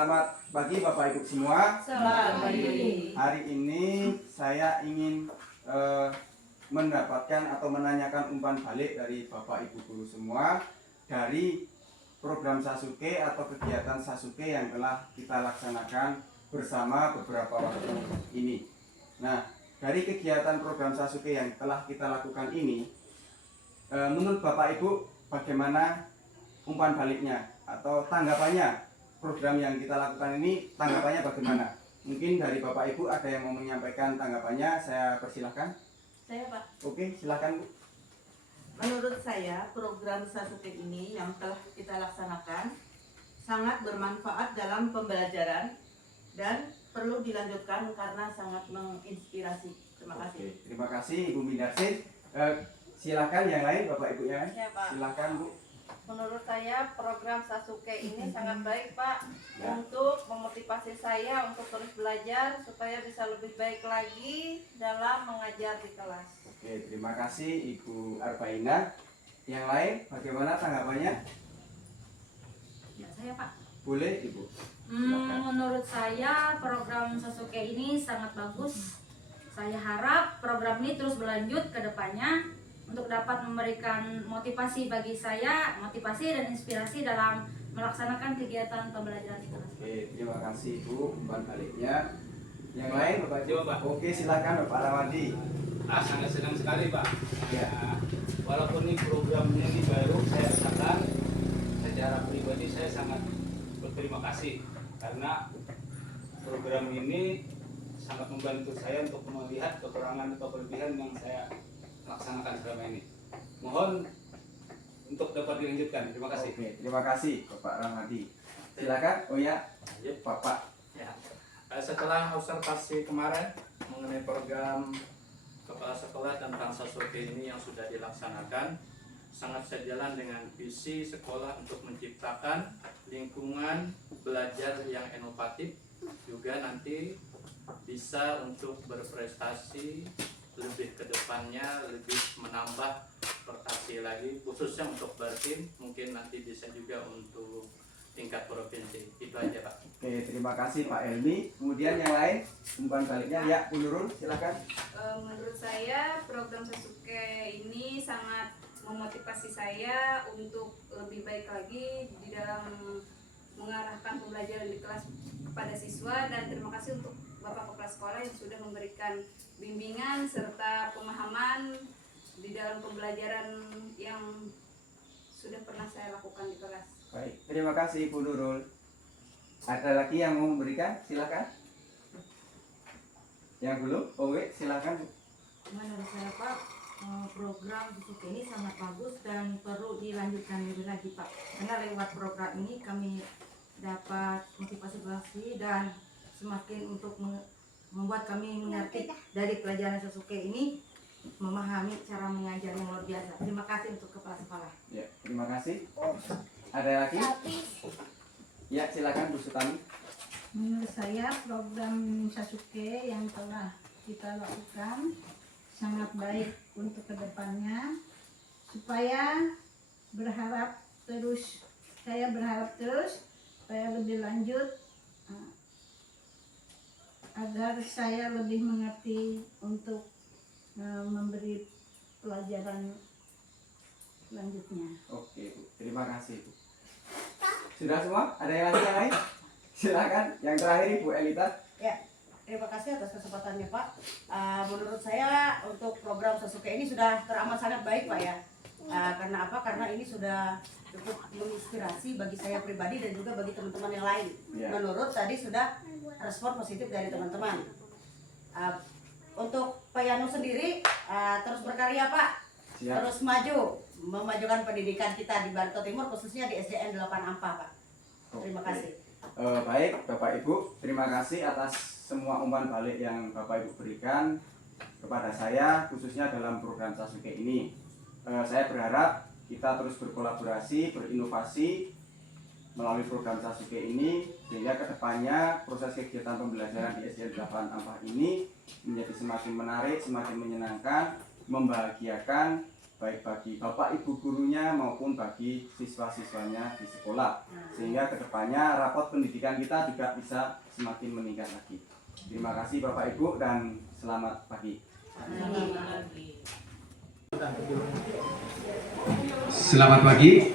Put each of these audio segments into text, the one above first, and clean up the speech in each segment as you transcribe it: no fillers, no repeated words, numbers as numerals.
Selamat pagi Bapak Ibu semua. Selamat pagi. Hari ini saya ingin mendapatkan atau menanyakan umpan balik dari Bapak Ibu guru semua dari program Sasuke atau kegiatan Sasuke yang telah kita laksanakan bersama beberapa waktu ini. Nah, dari kegiatan program Sasuke yang telah kita lakukan ini, menurut Bapak Ibu bagaimana umpan baliknya atau tanggapannya? Program yang kita lakukan ini tanggapannya bagaimana? Mungkin dari Bapak Ibu ada yang mau menyampaikan tanggapannya, saya persilahkan. Saya Pak. Oke, silakan Bu. Menurut saya program Sasuke ini yang telah kita laksanakan sangat bermanfaat dalam pembelajaran dan perlu dilanjutkan karena sangat menginspirasi. Terima kasih. Oke, terima kasih Ibu Mindarsin. Silakan yang lain Bapak Ibu yang lain. Ya, Pak. Silakan Bu. Menurut saya program Sasuke ini sangat baik Pak Ya. untuk memotivasi saya untuk terus belajar supaya bisa lebih baik lagi dalam mengajar di kelas. Oke, terima kasih Ibu Arbaina. Yang lain bagaimana tanggapannya? Ya, saya Pak. Boleh Ibu. Silakan. Menurut saya program Sasuke ini sangat bagus. Saya harap program ini terus berlanjut ke depannya untuk dapat memberikan motivasi bagi saya, motivasi dan inspirasi dalam melaksanakan kegiatan pembelajaran di kelas. Oke, terima kasih Ibu umpan baliknya. Yang lain Bapak Ibu. Coba, Pak. Oke, silakan Bapak Rawadi. Sangat senang sekali Pak. Ya. Walaupun ini programnya ini baru, saya rasakan secara pribadi saya sangat berterima kasih karena program ini sangat membantu saya untuk melihat kekurangan atau kelebihan yang saya laksanakan selama ini. Mohon untuk dapat dilanjutkan. Terima kasih. Oke, terima kasih Bapak Rahmadi. Silakan. Oh ya, Bapak. Ya, setelah observasi kemarin mengenai program kepala sekolah tentang Sasuke ini yang sudah dilaksanakan, sangat sejalan dengan visi sekolah untuk menciptakan lingkungan belajar yang inovatif, juga nanti bisa untuk berprestasi lebih ke depannya, lebih menambah prestasi lagi, khususnya untuk bertim, mungkin nanti bisa juga untuk tingkat provinsi. Itu aja Pak. Oke, terima kasih Pak Elmi. Kemudian yang lain, umpan baliknya ya, Bu Nurul, silakan. Menurut saya program Sasuke ini sangat memotivasi saya untuk lebih baik lagi di dalam mengarahkan pembelajaran di kelas kepada siswa, dan terima kasih untuk Bapak Kepala Sekolah yang sudah memberikan bimbingan serta pemahaman di dalam pembelajaran yang sudah pernah saya lakukan di kelas. Baik, terima kasih Bu Nurul. Ada lagi yang mau memberikan? Silakan. Yang belum? Oke, silakan. Menurut saya Pak, program Sasuke ini sangat bagus dan perlu dilanjutkan lebih lagi Pak. Karena lewat program ini kami dapat motivasi dan semakin untuk membuat kami mengerti dari pelajaran Sasuke ini, memahami cara mengajar yang luar biasa. Terima kasih untuk kepala sekolah. Ya, terima kasih. Ada lagi? Ya, silakan Bu Sutami. Menurut saya program Sasuke yang telah kita lakukan sangat baik untuk kedepannya, supaya saya berharap terus supaya lebih lanjut, agar saya lebih mengerti untuk memberi pelajaran selanjutnya. Oke, Bu. Terima kasih, Bu. Sudah semua? Ada yang lagi yang lain? Silakan. Yang terakhir Ibu Elita. Ya, terima kasih atas kesempatannya Pak. Menurut saya untuk program Sasuke ini sudah teramat sangat baik Pak ya. Karena apa? Karena ini sudah cukup menginspirasi bagi saya pribadi dan juga bagi teman-teman yang lain. Ya. Menurut tadi sudah respon positif dari teman-teman. Untuk Pak Yanu sendiri terus berkarya Pak. Siap. Terus maju memajukan pendidikan kita di Barito Timur, khususnya di SDN 8 Ampa Pak. Terima kasih. Baik Bapak Ibu, terima kasih atas semua umpan balik yang Bapak Ibu berikan kepada saya, khususnya dalam program Sasuke ini. Saya berharap kita terus berkolaborasi, berinovasi melalui program Sasuke ini, sehingga kedepannya proses kegiatan pembelajaran di SDN 8 Ampah ini menjadi semakin menarik, semakin menyenangkan, membahagiakan, baik bagi bapak ibu gurunya maupun bagi siswa-siswanya di sekolah, sehingga kedepannya rapot pendidikan kita juga bisa semakin meningkat lagi. Terima kasih bapak ibu dan selamat pagi. Selamat pagi.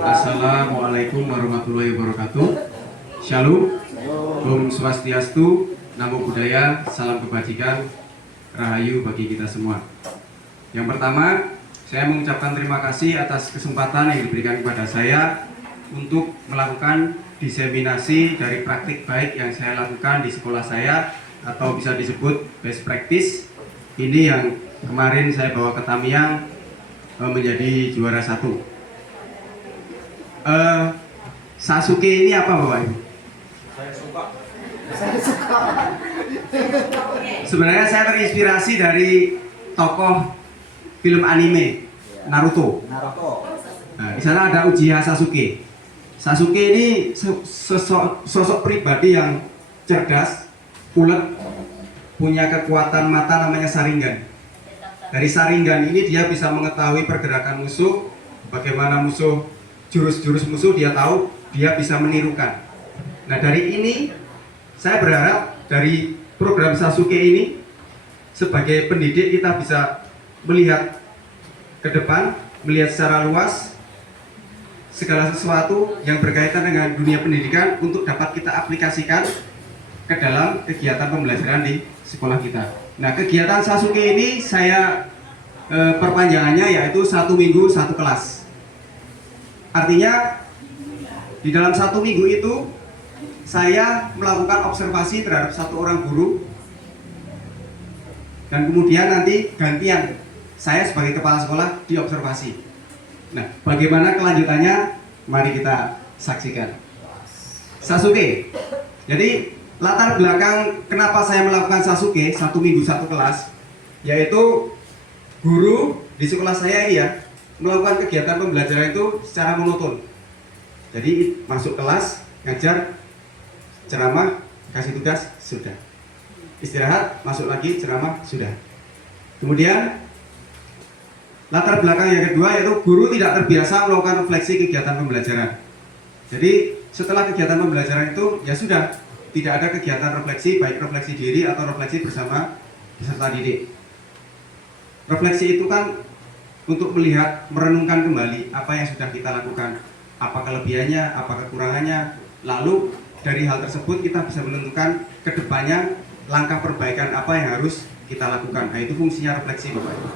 Assalamualaikum warahmatullahi wabarakatuh. Shalom. Om Swastiastu. Namo Buddhaya. Salam kebajikan. Rahayu bagi kita semua. Yang pertama, saya mengucapkan terima kasih atas kesempatan yang diberikan kepada saya untuk melakukan diseminasi dari praktik baik yang saya lakukan di sekolah saya, atau bisa disebut best practice. Ini yang kemarin saya bawa ke Tamiang menjadi juara 1. Sasuke ini apa Bapak Ibu? Saya suka. Sebenarnya saya terinspirasi dari tokoh film anime Naruto. Nah, di sana ada Uchiha Sasuke. Sasuke ini sosok pribadi yang cerdas, ulet, punya kekuatan mata namanya Sharingan. Dari Sharingan ini dia bisa mengetahui pergerakan musuh, bagaimana musuh, jurus-jurus musuh dia tahu, dia bisa menirukan. Nah, dari ini saya berharap dari program Sasuke ini sebagai pendidik kita bisa melihat ke depan, melihat secara luas segala sesuatu yang berkaitan dengan dunia pendidikan untuk dapat kita aplikasikan ke dalam kegiatan pembelajaran di sekolah kita. Nah, kegiatan Sasuke ini saya perpanjangannya yaitu 1 minggu 1 kelas. Artinya di dalam 1 minggu itu saya melakukan observasi terhadap 1 orang guru, dan kemudian nanti gantian saya sebagai kepala sekolah diobservasi. Nah, bagaimana kelanjutannya? Mari kita saksikan. Sasuke. Jadi latar belakang kenapa saya melakukan Sasuke 1 minggu 1 kelas, yaitu guru di sekolah saya ini ya melakukan kegiatan pembelajaran itu secara monoton. Jadi masuk kelas, ngajar, ceramah, kasih tugas, sudah. Istirahat, masuk lagi, ceramah, sudah. Kemudian latar belakang yang kedua yaitu guru tidak terbiasa melakukan refleksi kegiatan pembelajaran. Jadi setelah kegiatan pembelajaran itu ya sudah, tidak ada kegiatan refleksi, baik refleksi diri atau refleksi bersama peserta didik. Refleksi itu kan untuk melihat, merenungkan kembali apa yang sudah kita lakukan, apa kelebihannya, apa kekurangannya, lalu dari hal tersebut kita bisa menentukan ke depannya langkah perbaikan apa yang harus kita lakukan. Nah, itu fungsinya refleksi Bapak Ibu.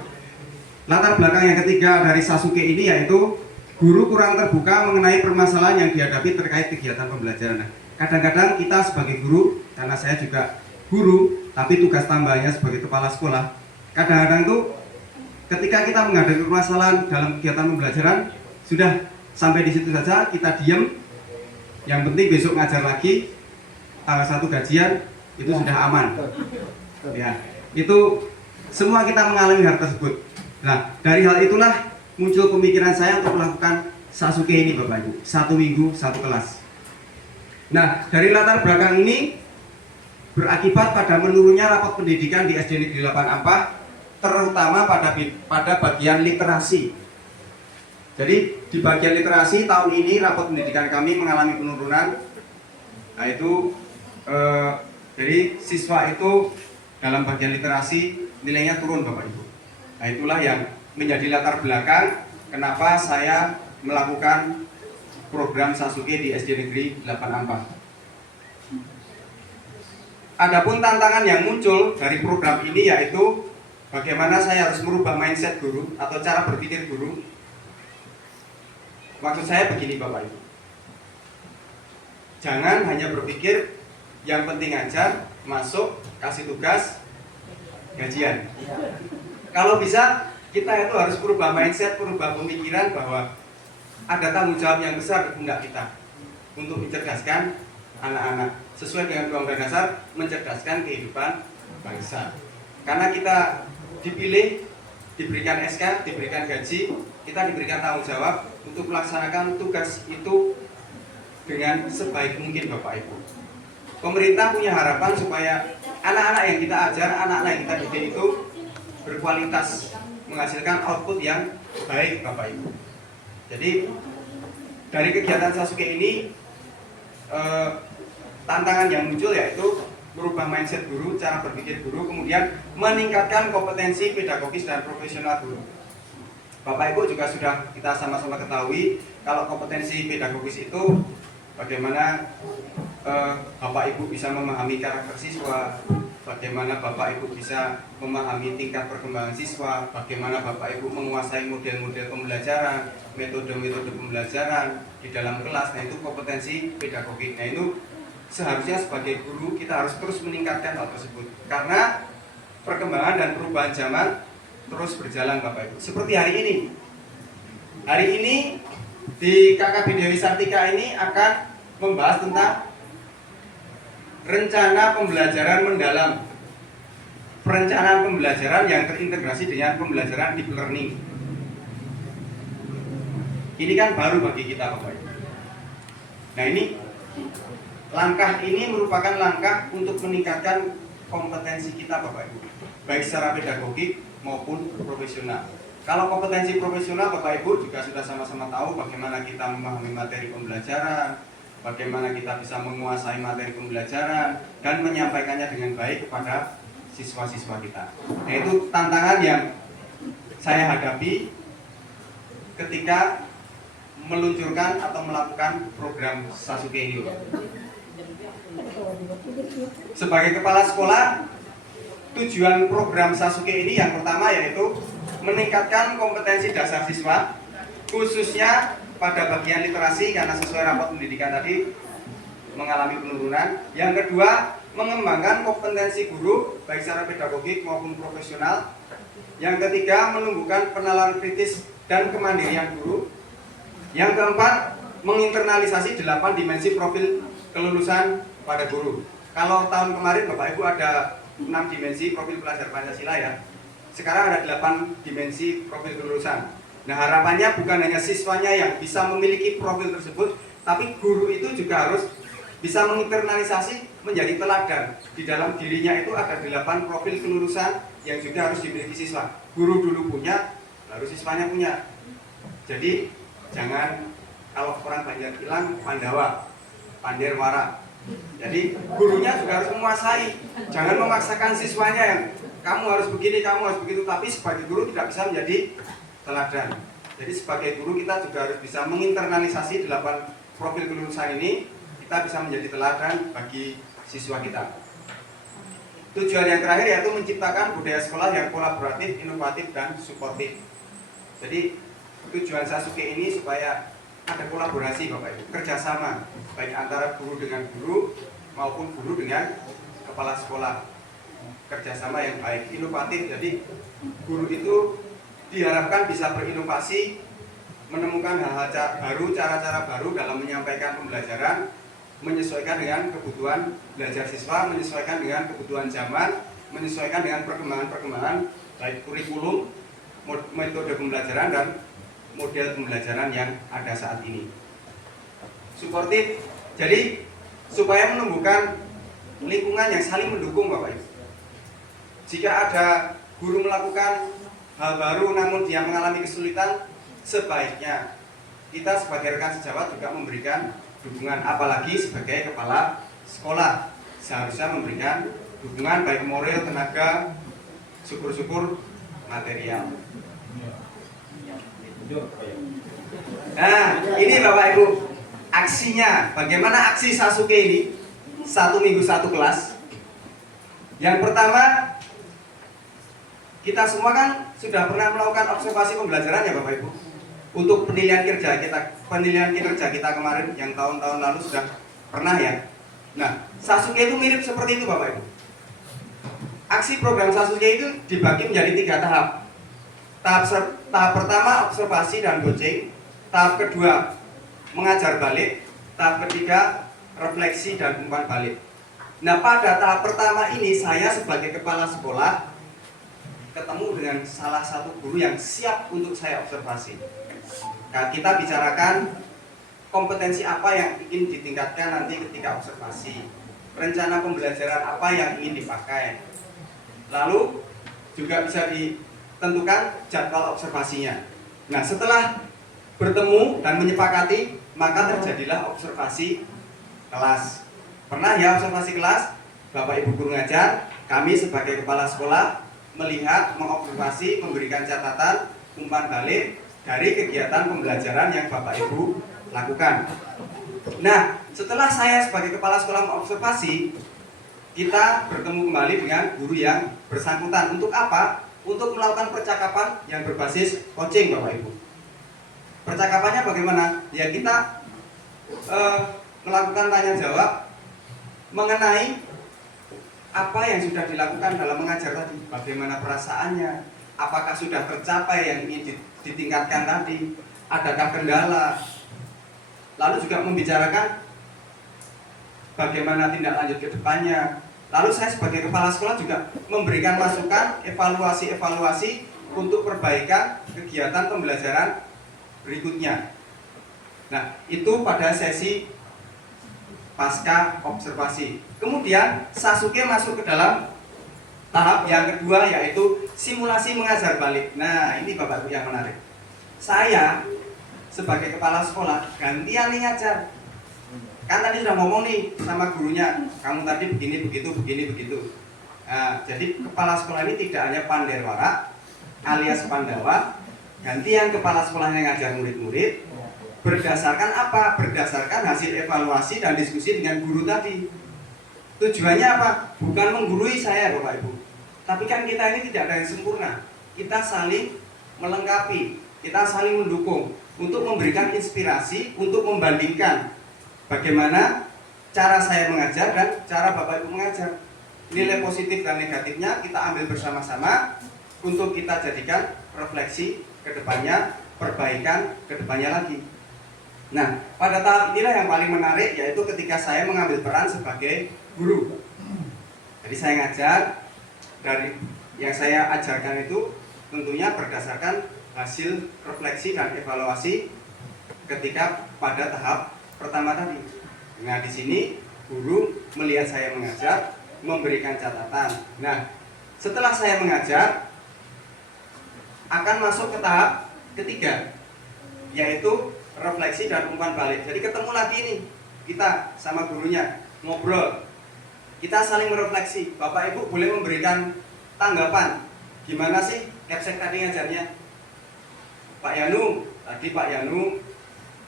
Latar belakang yang ketiga dari Sasuke ini yaitu guru kurang terbuka mengenai permasalahan yang dihadapi terkait kegiatan pembelajaran. Nah, kadang-kadang kita sebagai guru, karena saya juga guru, tapi tugas tambahannya sebagai kepala sekolah, kadang-kadang tuh ketika kita menghadapi permasalahan dalam kegiatan pembelajaran, sudah sampai di situ saja, kita diam. Yang penting besok ngajar lagi, tanggal 1 gajian, itu sudah aman. Ya, itu semua kita mengalami hal tersebut. Nah, dari hal itulah muncul pemikiran saya untuk melakukan Sasuke ini Bapak Ibu, 1 minggu 1 kelas. Nah, dari latar belakang ini berakibat pada menurunnya rapot pendidikan di SD Negeri 8 Ampah, terutama pada bagian literasi. Jadi di bagian literasi tahun ini rapot pendidikan kami mengalami penurunan. Nah, itu jadi siswa itu dalam bagian literasi nilainya turun Bapak Ibu. Nah, itulah yang menjadi latar belakang kenapa saya melakukan program Sasuke di SD Negeri 8 Ampah. Adapun tantangan yang muncul dari program ini yaitu bagaimana saya harus merubah mindset guru atau cara berpikir guru. Maksud saya begini Bapak Ibu, jangan hanya berpikir yang penting ajar, masuk, kasih tugas, gajian. Kalau bisa kita itu harus merubah mindset, merubah pemikiran bahwa ada tanggung jawab yang besar di pundak kita untuk mencerdaskan anak-anak sesuai dengan Undang-Undang Dasar, mencerdaskan kehidupan bangsa. Karena kita dipilih, diberikan SK, diberikan gaji, kita diberikan tanggung jawab untuk melaksanakan tugas itu dengan sebaik mungkin Bapak Ibu. Pemerintah punya harapan supaya anak-anak yang kita ajar, anak-anak yang kita didik itu berkualitas, menghasilkan output yang baik Bapak Ibu. Jadi dari kegiatan Sasuke ini tantangan yang muncul yaitu merubah mindset guru, cara berpikir guru, kemudian meningkatkan kompetensi pedagogis dan profesional guru. Bapak Ibu juga sudah kita sama-sama ketahui kalau kompetensi pedagogis itu bagaimana Bapak Ibu bisa memahami karakter siswa, bagaimana Bapak Ibu bisa memahami tingkat perkembangan siswa, bagaimana Bapak Ibu menguasai model-model pembelajaran, metode-metode pembelajaran di dalam kelas. Nah, itu kompetensi pedagogik. Nah, itu seharusnya sebagai guru kita harus terus meningkatkan hal tersebut karena perkembangan dan perubahan zaman terus berjalan Bapak Ibu. Seperti hari ini. Hari ini di KKB Dewi Sartika ini akan membahas tentang rencana pembelajaran mendalam. Perencanaan pembelajaran yang terintegrasi dengan pembelajaran deep learning. Ini kan baru bagi kita Bapak Ibu. Nah, ini langkah ini merupakan langkah untuk meningkatkan kompetensi kita Bapak Ibu, baik secara pedagogik maupun profesional. Kalau kompetensi profesional Bapak Ibu juga sudah sama-sama tahu bagaimana kita memahami materi pembelajaran, bagaimana kita bisa menguasai materi pembelajaran dan menyampaikannya dengan baik kepada siswa-siswa kita. Nah, itu tantangan yang saya hadapi ketika meluncurkan atau melakukan program Sasuke ini. Sebagai kepala sekolah, tujuan program Sasuke ini yang pertama yaitu meningkatkan kompetensi dasar siswa, khususnya pada bagian literasi karena sesuai rapat pendidikan tadi mengalami penurunan. Yang kedua, mengembangkan kompetensi guru baik secara pedagogik maupun profesional. Yang ketiga, menumbuhkan penalaran kritis dan kemandirian guru. Yang keempat, menginternalisasi 8 dimensi profil kelulusan pada guru. Kalau tahun kemarin Bapak Ibu ada 6 dimensi profil pelajar Pancasila ya. Sekarang ada 8 dimensi profil kelulusan. Nah, harapannya bukan hanya siswanya yang bisa memiliki profil tersebut, tapi guru itu juga harus bisa menginternalisasi menjadi teladan. Di dalam dirinya itu ada 8 profil kelulusan yang juga harus dimiliki siswa. Guru dulu punya, lalu siswanya punya. Jadi jangan kalau orang Banjar bilang Pandawa, Panderwara. Jadi gurunya juga harus menguasai. Jangan memaksakan siswanya yang kamu harus begini, kamu harus begitu. Tapi sebagai guru tidak bisa menjadi teladan. Jadi sebagai guru kita juga harus bisa menginternalisasi 8 profil kelulusan ini. Kita bisa menjadi teladan bagi siswa kita. Tujuan yang terakhir yaitu menciptakan budaya sekolah yang kolaboratif, inovatif, dan suportif. Jadi tujuan Sasuke ini supaya ada kolaborasi Bapak Ibu, kerjasama baik antara guru dengan guru maupun guru dengan kepala sekolah, kerjasama yang baik, inovatif. Jadi guru itu diharapkan bisa berinovasi, menemukan hal-hal baru, cara-cara baru dalam menyampaikan pembelajaran, menyesuaikan dengan kebutuhan belajar siswa, menyesuaikan dengan kebutuhan zaman, menyesuaikan dengan perkembangan-perkembangan baik kurikulum, metode pembelajaran, dan model pembelajaran yang ada saat ini. Suportif, jadi supaya menumbuhkan lingkungan yang saling mendukung Bapak Ibu. Jika ada guru melakukan hal baru namun dia mengalami kesulitan, sebaiknya kita sebagai rekan sejawat juga memberikan dukungan, apalagi sebagai kepala sekolah seharusnya memberikan dukungan baik moral, tenaga, syukur-syukur material. Nah, ini Bapak Ibu aksinya. Bagaimana aksi Sasuke ini? 1 minggu 1 kelas. Yang pertama, kita semua kan sudah pernah melakukan observasi pembelajaran ya Bapak Ibu. Untuk penilaian kinerja kita kemarin yang tahun-tahun lalu sudah pernah ya. Nah, Sasuke itu mirip seperti itu Bapak Ibu. Aksi program Sasuke itu dibagi menjadi 3 tahap. Tahap pertama observasi dan coaching, tahap kedua mengajar balik, tahap ketiga refleksi dan umpan balik. Nah, pada tahap pertama ini saya sebagai kepala sekolah ketemu dengan salah satu guru yang siap untuk saya observasi. Nah, kita bicarakan kompetensi apa yang ingin ditingkatkan nanti ketika observasi, rencana pembelajaran apa yang ingin dipakai, lalu juga bisa ditentukan jadwal observasinya. Nah, setelah bertemu dan menyepakati, maka terjadilah observasi kelas. Pernah ya observasi kelas? Bapak Ibu guru ngajar, kami sebagai kepala sekolah melihat, mengobservasi, memberikan catatan, umpan balik dari kegiatan pembelajaran yang Bapak Ibu lakukan. Nah, setelah saya sebagai kepala sekolah mengobservasi, kita bertemu kembali dengan guru yang bersangkutan. Untuk apa? Untuk melakukan percakapan yang berbasis coaching, Bapak Ibu. Percakapannya bagaimana? Ya, kita melakukan tanya jawab mengenai apa yang sudah dilakukan dalam mengajar tadi. Bagaimana perasaannya? Apakah sudah tercapai yang ingin ditingkatkan tadi? Adakah kendala? Lalu juga membicarakan bagaimana tindak lanjut ke depannya. Lalu saya sebagai kepala sekolah juga memberikan masukan, evaluasi untuk perbaikan kegiatan pembelajaran berikutnya. Nah, itu pada sesi pasca observasi. Kemudian Sasuke masuk ke dalam tahap yang kedua, yaitu simulasi mengajar balik. Nah, ini Bapak Ibu yang menarik. Saya sebagai kepala sekolah gantian nih ngajar. Kan tadi sudah ngomong nih sama gurunya, kamu tadi begini begitu. Nah, jadi kepala sekolah ini tidak hanya panderwara alias Pandawa, gantian kepala sekolahnya ngajar murid-murid. Berdasarkan apa? Berdasarkan hasil evaluasi dan diskusi dengan guru tadi. Tujuannya apa? Bukan menggurui saya, Bapak Ibu. Tapi kan kita ini tidak ada yang sempurna. Kita saling melengkapi, kita saling mendukung untuk memberikan inspirasi, untuk membandingkan bagaimana cara saya mengajar dan cara Bapak Ibu mengajar. Nilai positif dan negatifnya kita ambil bersama-sama untuk kita jadikan refleksi ke depannya, perbaikan ke depannya lagi. Nah, pada tahap inilah yang paling menarik, yaitu ketika saya mengambil peran sebagai guru. Jadi saya ngajar, dari yang saya ajarkan itu tentunya berdasarkan hasil refleksi dan evaluasi ketika pada tahap pertama tadi. Nah, di sini guru melihat saya mengajar, memberikan catatan. Nah, setelah saya mengajar akan masuk ke tahap ketiga, yaitu refleksi dan umpan balik. Jadi ketemu lagi nih kita sama gurunya, ngobrol. Kita saling merefleksi. Bapak Ibu boleh memberikan tanggapan. Gimana sih Capsek tadi ngajarnya? Pak Yanu, tadi Pak Yanu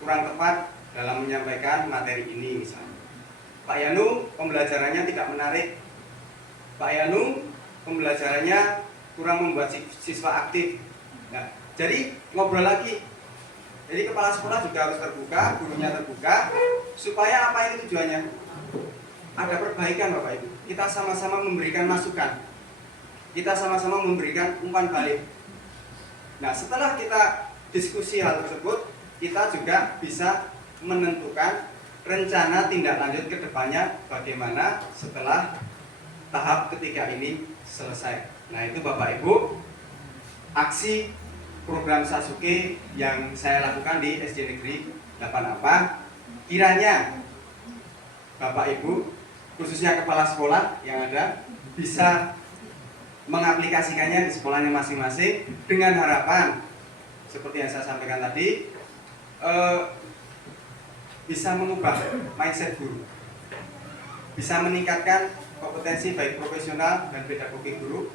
kurang tepat dalam menyampaikan materi ini misalnya. Pak Yanu pembelajarannya tidak menarik. Pak Yanu pembelajarannya kurang membuat siswa aktif. Nah, jadi ngobrol lagi. Jadi kepala sekolah juga harus terbuka, gurunya terbuka, supaya apa ini tujuannya? Ada perbaikan, Bapak Ibu. Kita sama-sama memberikan masukan. Kita sama-sama memberikan umpan balik. Nah, setelah kita diskusi hal tersebut, kita juga bisa menentukan rencana tindak lanjut ke depannya bagaimana setelah tahap ketiga ini selesai. Nah, itu Bapak Ibu aksi program Sasuke yang saya lakukan di SD Negeri 8 apa. Kiranya Bapak Ibu, khususnya kepala sekolah yang ada, bisa mengaplikasikannya di sekolahnya masing-masing dengan harapan seperti yang saya sampaikan tadi, bisa mengubah mindset guru, bisa meningkatkan kompetensi baik profesional dan pedagogi guru,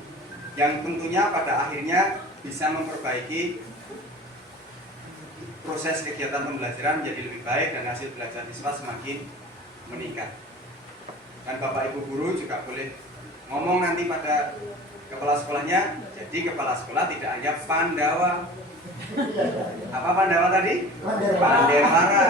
yang tentunya pada akhirnya bisa memperbaiki proses kegiatan pembelajaran menjadi lebih baik dan hasil belajar siswa semakin meningkat. Dan Bapak Ibu guru juga boleh ngomong nanti pada kepala sekolahnya. Jadi kepala sekolah tidak hanya Pandawa. Apa Pandawa tadi? Panderwara.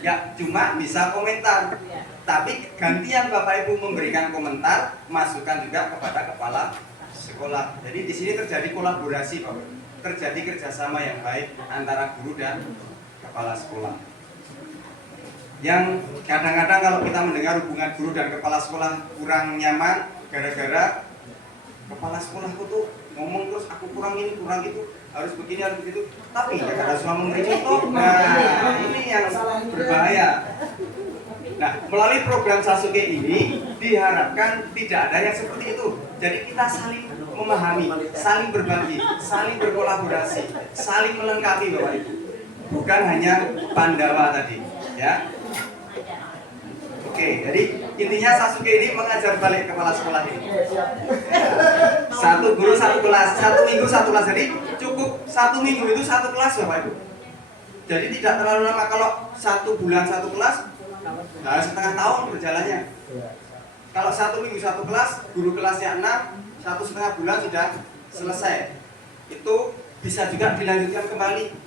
Ya, cuma bisa komentar. Tapi gantian Bapak Ibu memberikan komentar, masukan juga kepada kepala sekolah. Jadi di sini terjadi kolaborasi, Bapak. Terjadi kerjasama yang baik antara guru dan kepala sekolah. Yang kadang-kadang kalau kita mendengar hubungan guru dan kepala sekolah kurang nyaman gara-gara kepala sekolahku tuh ngomong terus aku kurang ini, kurang itu, harus begini, harus begitu. Tapi jangan harus memberi contoh. Nah, ini yang berbahaya. Nah, melalui program Sasuke ini diharapkan tidak ada yang seperti itu. Jadi kita saling memahami, saling berbagi, saling berkolaborasi, saling melengkapi Bapak Ibu. Bukan hanya Pandawa tadi, ya. Oke, jadi intinya Sasuke ini mengajar balik kepala sekolah ini. Satu guru satu kelas, 1 minggu 1 kelas. Jadi cukup 1 minggu itu 1 kelas Bapak Ibu. Jadi tidak terlalu lama. Kalau 1 bulan 1 kelas, nah setengah tahun berjalannya. Kalau 1 minggu 1 kelas, guru kelasnya 6, 1,5 bulan sudah selesai. Itu bisa juga dilanjutkan kembali.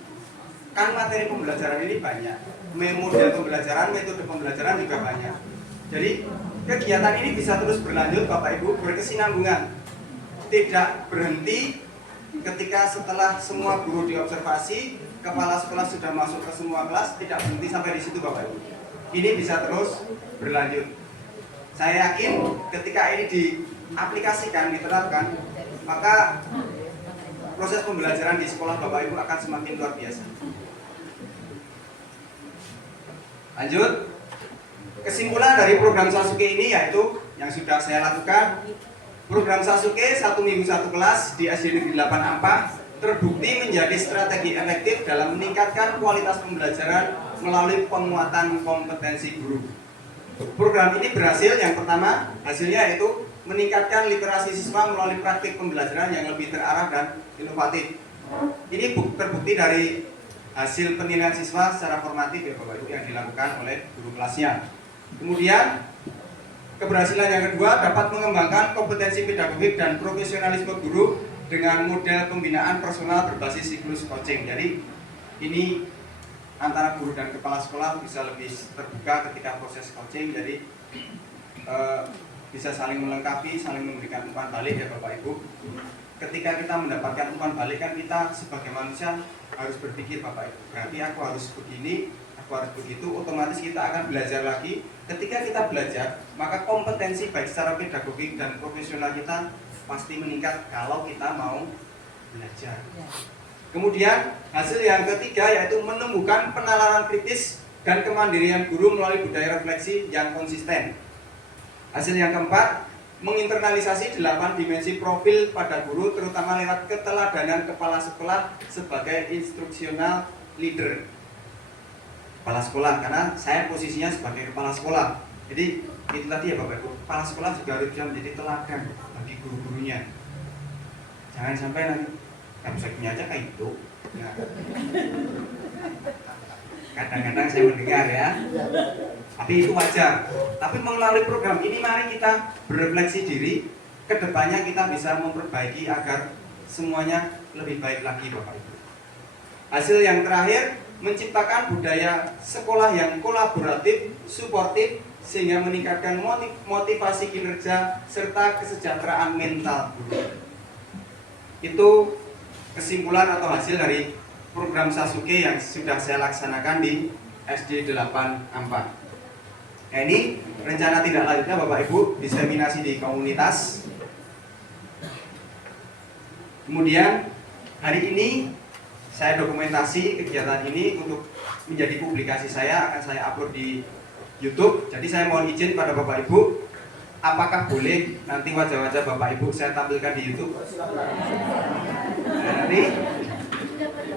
Kan materi pembelajaran ini banyak, model pembelajaran, metode pembelajaran juga banyak. Jadi kegiatan ini bisa terus berlanjut Bapak Ibu, berkesinambungan. Tidak berhenti ketika setelah semua guru diobservasi, kepala sekolah sudah masuk ke semua kelas, tidak berhenti sampai di situ Bapak Ibu. Ini bisa terus berlanjut. Saya yakin ketika ini diaplikasikan, diterapkan, maka proses pembelajaran di sekolah Bapak Ibu akan semakin luar biasa. Lanjut, kesimpulan dari program Sasuke ini yaitu yang sudah saya lakukan. Program Sasuke 1 minggu 1 kelas di SD Negeri 8 Ampang terbukti menjadi strategi efektif dalam meningkatkan kualitas pembelajaran melalui penguatan kompetensi guru. Program ini berhasil, yang pertama hasilnya yaitu meningkatkan literasi siswa melalui praktik pembelajaran yang lebih terarah dan inovatif. Ini terbukti dari hasil penilaian siswa secara formatif ya Bapak Ibu yang dilakukan oleh guru kelasnya. Kemudian keberhasilan yang kedua dapat mengembangkan kompetensi pedagogik dan profesionalisme guru dengan model pembinaan personal berbasis siklus coaching. Jadi ini antara guru dan kepala sekolah bisa lebih terbuka ketika proses coaching. Jadi bisa saling melengkapi, saling memberikan umpan balik ya Bapak Ibu. Ketika kita mendapatkan umpan balik kan kita sebagai manusia harus berpikir Bapak Ibu, berarti aku harus begini, aku harus begitu, otomatis kita akan belajar lagi. Ketika kita belajar, maka kompetensi baik secara pedagogik dan profesional kita pasti meningkat kalau kita mau belajar. Kemudian hasil yang ketiga yaitu menemukan penalaran kritis dan kemandirian guru melalui budaya refleksi yang konsisten. Hasil yang keempat, menginternalisasi 8 dimensi profil pada guru terutama lewat keteladanan kepala sekolah sebagai instruksional leader. Kepala sekolah, karena saya posisinya sebagai kepala sekolah. Jadi itu tadi ya Bapak Ibu, kepala sekolah juga harus bisa menjadi teladan bagi guru-gurunya. Jangan sampai nanti kamu punya aja kayak itu. Nah, kadang-kadang saya mendengar ya, tapi itu wajar. Tapi melalui program ini mari kita berefleksi diri, kedepannya kita bisa memperbaiki agar semuanya lebih baik lagi Bapak Ibu. Hasil yang terakhir, menciptakan budaya sekolah yang kolaboratif, suportif, sehingga meningkatkan motivasi kinerja serta kesejahteraan mental guru. Itu kesimpulan atau hasil dari program Sasuke yang sudah saya laksanakan di SD 8 Ampang. Nah, ini rencana tidak lanjutnya Bapak Ibu, diseminasi di komunitas. Kemudian hari ini saya dokumentasi kegiatan ini untuk menjadi publikasi saya, akan saya upload di YouTube. Jadi saya mohon izin pada Bapak Ibu, apakah boleh nanti wajah-wajah Bapak Ibu saya tampilkan di YouTube? Nah, nanti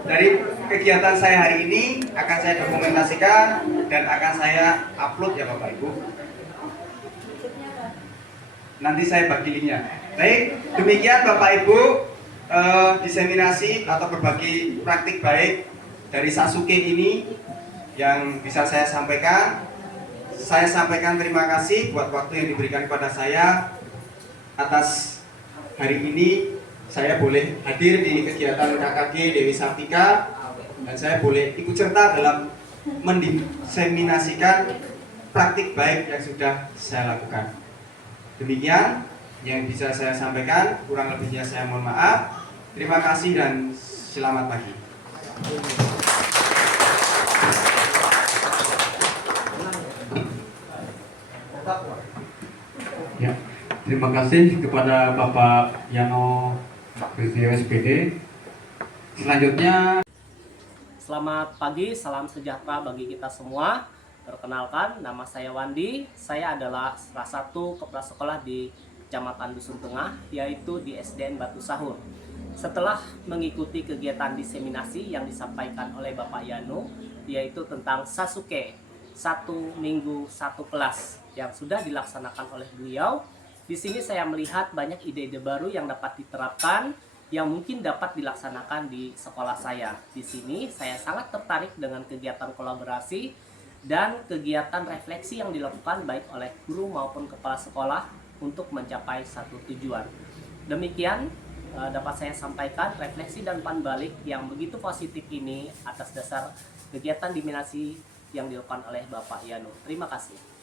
dari kegiatan saya hari ini akan saya dokumentasikan dan akan saya upload ya Bapak Ibu. Nanti saya bagi linknya. Baik, demikian Bapak Ibu diseminasi atau berbagi praktik baik dari Sasuke ini yang bisa saya sampaikan. Saya sampaikan terima kasih buat waktu yang diberikan kepada saya. Atas hari ini saya boleh hadir di kegiatan KKG Dewi Sartika dan saya boleh ikut serta dalam mendiseminasikan praktik baik yang sudah saya lakukan. Demikian yang bisa saya sampaikan, kurang lebihnya saya mohon maaf. Terima kasih dan selamat pagi. Ya, terima kasih kepada Bapak Yano Krisyo SPD. Selanjutnya, selamat pagi, salam sejahtera bagi kita semua. Perkenalkan, nama saya Wandi. Saya adalah salah satu kepala sekolah di Kecamatan Dusun Tengah, yaitu di SDN Batu Sahur. Setelah mengikuti kegiatan diseminasi yang disampaikan oleh Bapak Yano, yaitu tentang Sasuke, 1 minggu 1 kelas yang sudah dilaksanakan oleh beliau, di sini saya melihat banyak ide-ide baru yang dapat diterapkan, yang mungkin dapat dilaksanakan di sekolah saya. Di sini saya sangat tertarik dengan kegiatan kolaborasi dan kegiatan refleksi yang dilakukan baik oleh guru maupun kepala sekolah untuk mencapai satu tujuan. Demikian dapat saya sampaikan refleksi dan umpan balik yang begitu positif ini atas dasar kegiatan diseminasi yang dilakukan oleh Bapak Yano. Terima kasih.